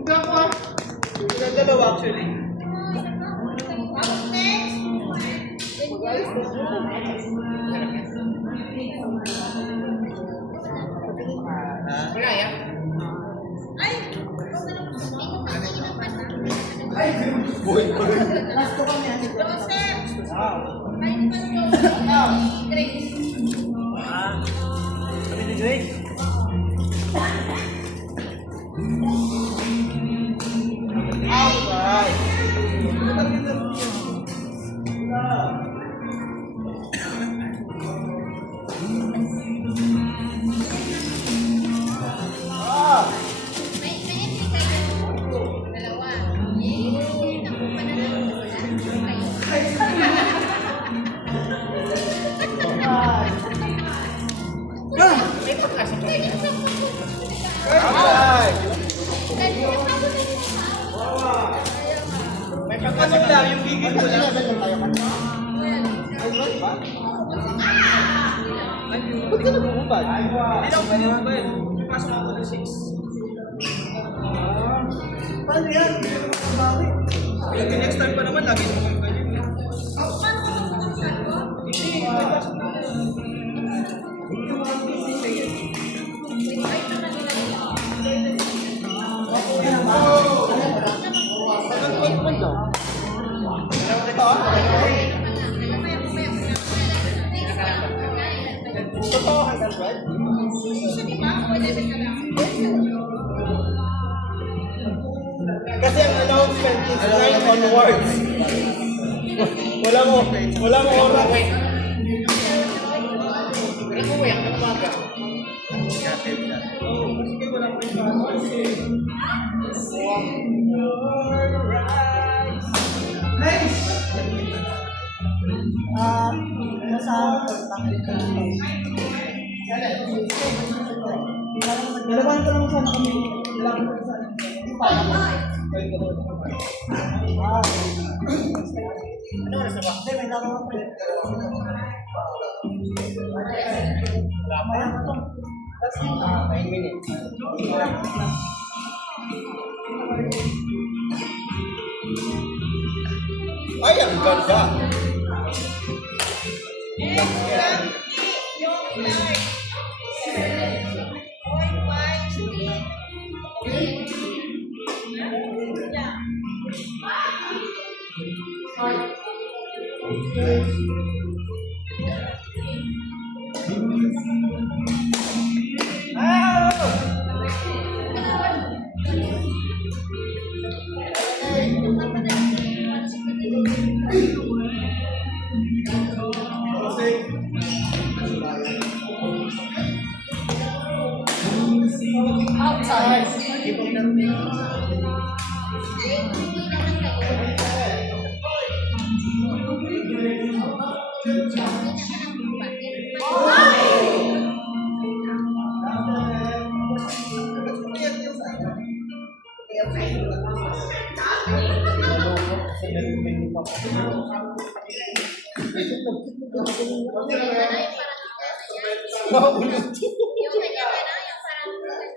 Hindi ako ah. Dalawa actually. Wala yan? Buhay ko rin. Sabi ni Grace? Alright. May pagkasa ko. Alright. May pagkasa lang, yung gigil ko lang. Ba't ka nabububad? Hindi lang ba yun? Pasok ako ng 6. Paano yan? Yung next time pa naman, lagi naman yung ganyan. Hindi, pasok na. Kasi ang announcement is 9 onwards. Walang oras. Nalabahan ko naman sana kami. Nalabahan ko sana. Ano oras na ba? Hindi, may nalabahan ko. Nalabahan ko. 9 minutes. Ay, ang ganda!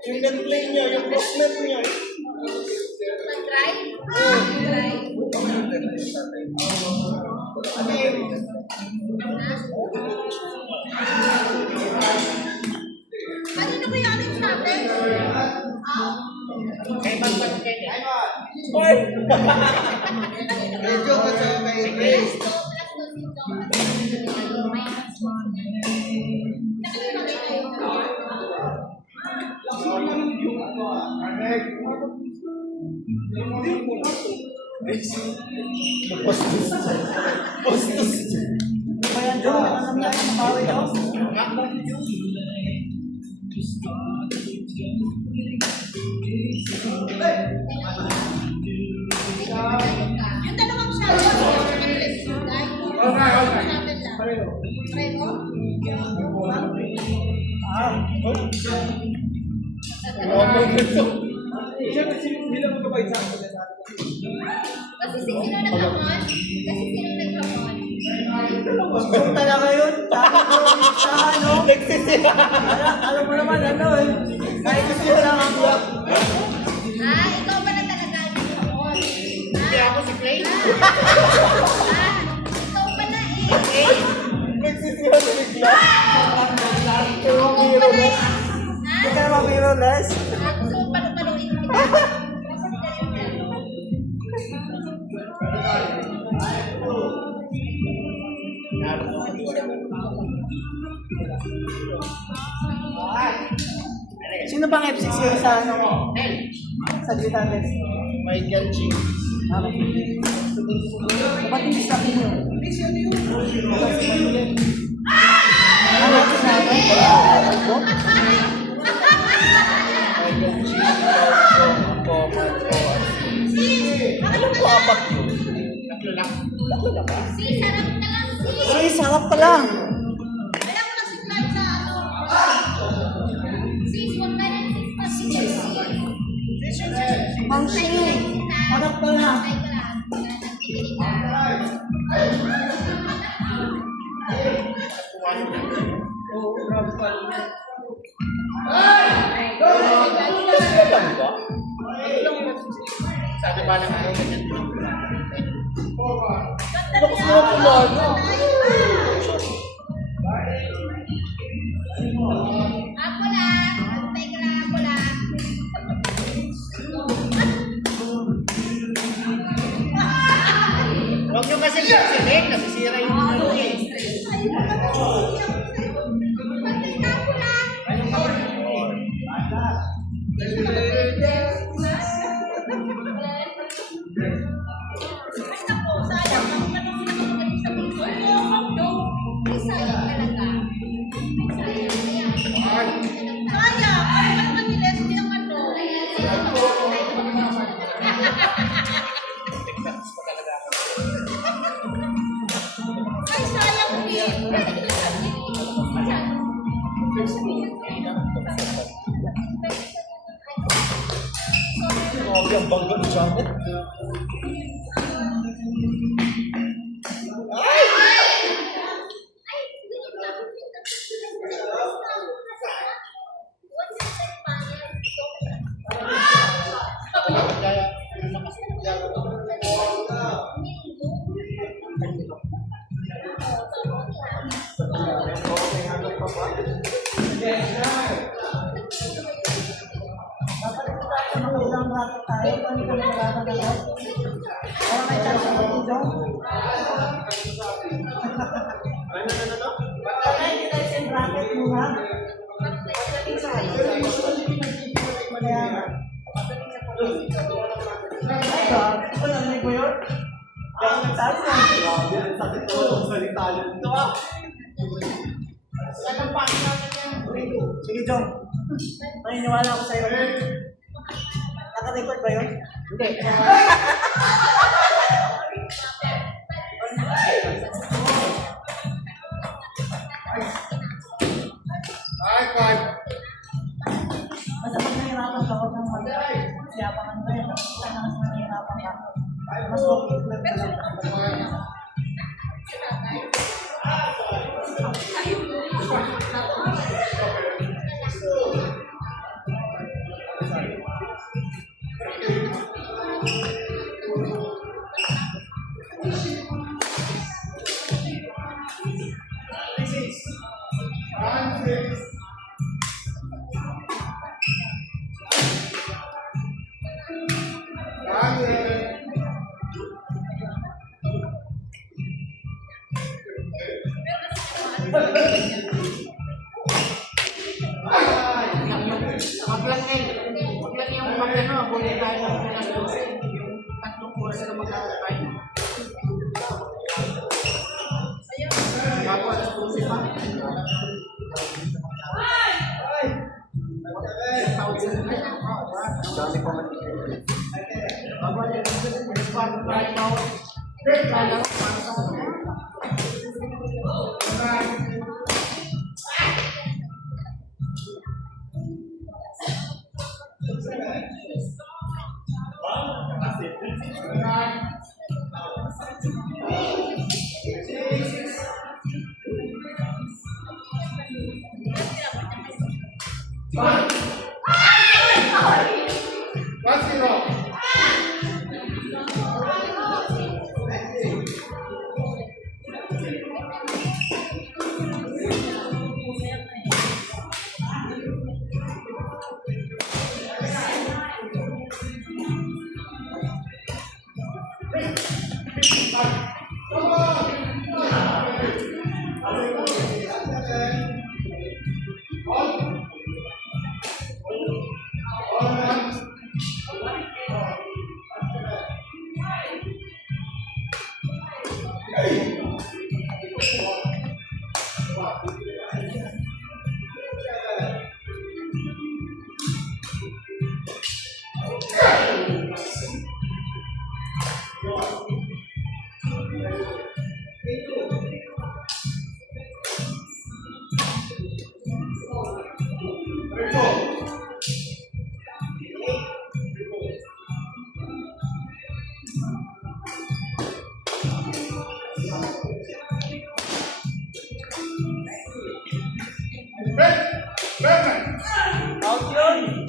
Yung net-play niya, yung cross-net niya. Mag-try? Ano na ba yung aming natin? Kay Magpag Kenya. Oy! Medyo ka sa kay Grace. Postos. Bayan dyan, alam niya, mabawi daw. Yung dalawang shadow. Okay. Pareho? Kasi sino naghamon? Kung talaga yun, sa ano, alam mo naman ano eh, kahit gusto lang ako. Ah, ikaw ba Ikaw pala eh. Nagsisiyaw sa bigla. Ikaw ang mirrorless. Ikaw ang mirrorless. So, paano-panuin kita? Sino bang F6 yun sa ano mo? Sa Gitantes? Michael G. Ba't hindi sa akin yun? Ano ito sa akin? Ano? Michael G. Ako. Alam ko apat yun. Tatlo na ba? Si, sarap na lang. Si. Ay, sarap pa lang. Wala ko na signal sa ano. Sis, huwag ka ng sis pa. Sis. Ang shit. Sarap pa lang. Ay, ka lang. Nagtikinig ka. Oo, grabe pa rin. Sabi ba ng araw na yan? Lakas mo ako lalo. Ako lang. Antay ka lang, ako lang. Huwag nyo kasi pagsirin, nasisira yung ano eh. Antay ka, ako lang. Anong kapag Basta po, sayang. Ako man ang pinakamalit sa mundo. No. Ay, sayang talaga. Ay, sayang. Sayang. Ano ba naman nila? Hindi naman no. Ay, sayang. grabe ang bangga ni Janet? Ilang rato tayo. Ano ka nagkakaroon na lang? Para may chance ako dito. Kaya hindi tayo sa bracket mo ha? Kaya nga. Ay, God. Ito narinig mo yun? Kaya nagsabi na. Sakit ko. Salita yun. Ito ah. Sige, Jong. Maniniwala ako sa'yo. Naka-record ba yun? Hindi. Basta pag nahirapan ka, huwag nang mag-siyapan mo yun. Sana mas nahirapan ka. Mas okay. Maglang yung magano, bulit tayo ng alas 12. Tatlong oras na magkakapay. Bago alas 12 pa. Dami pa man. Bago alas 12 pa. Bago tayo para sa Out yun.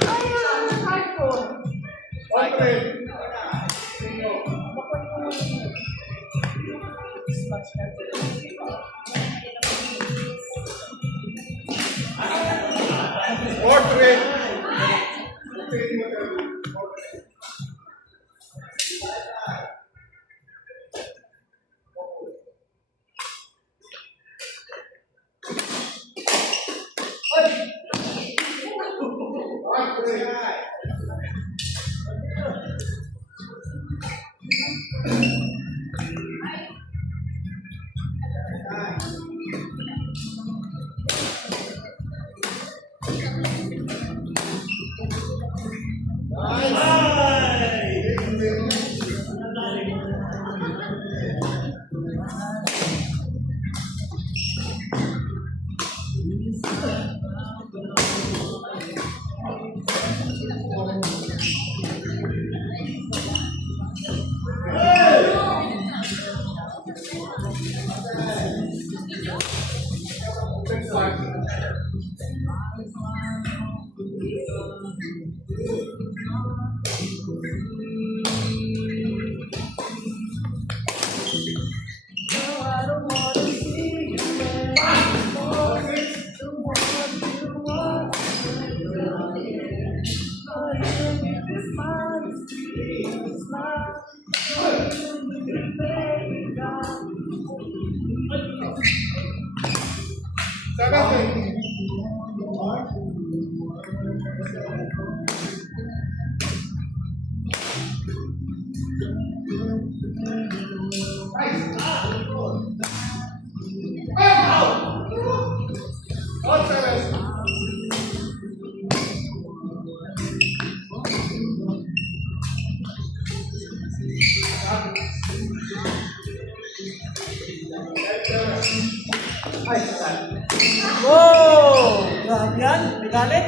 Wow! Grabe yan. May galit.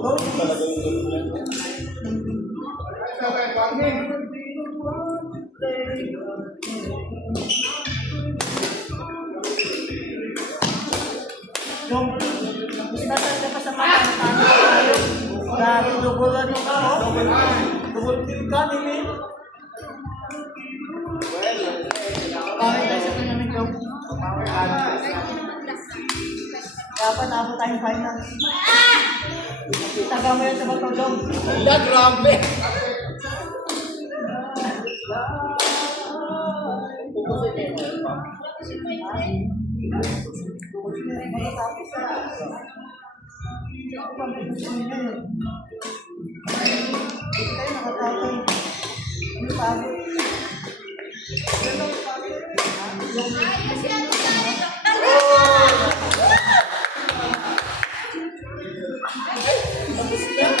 Go, Yung sinasal ka sa mga tayo. Grabe, double ano ka, oh. Double kill ka, Nili. Bakit tayo sa kanya nito? Kaya pa nabot tayong finals. Taga mo yan sa matulong. Wala, grabe. Ayos yan. Tapos na.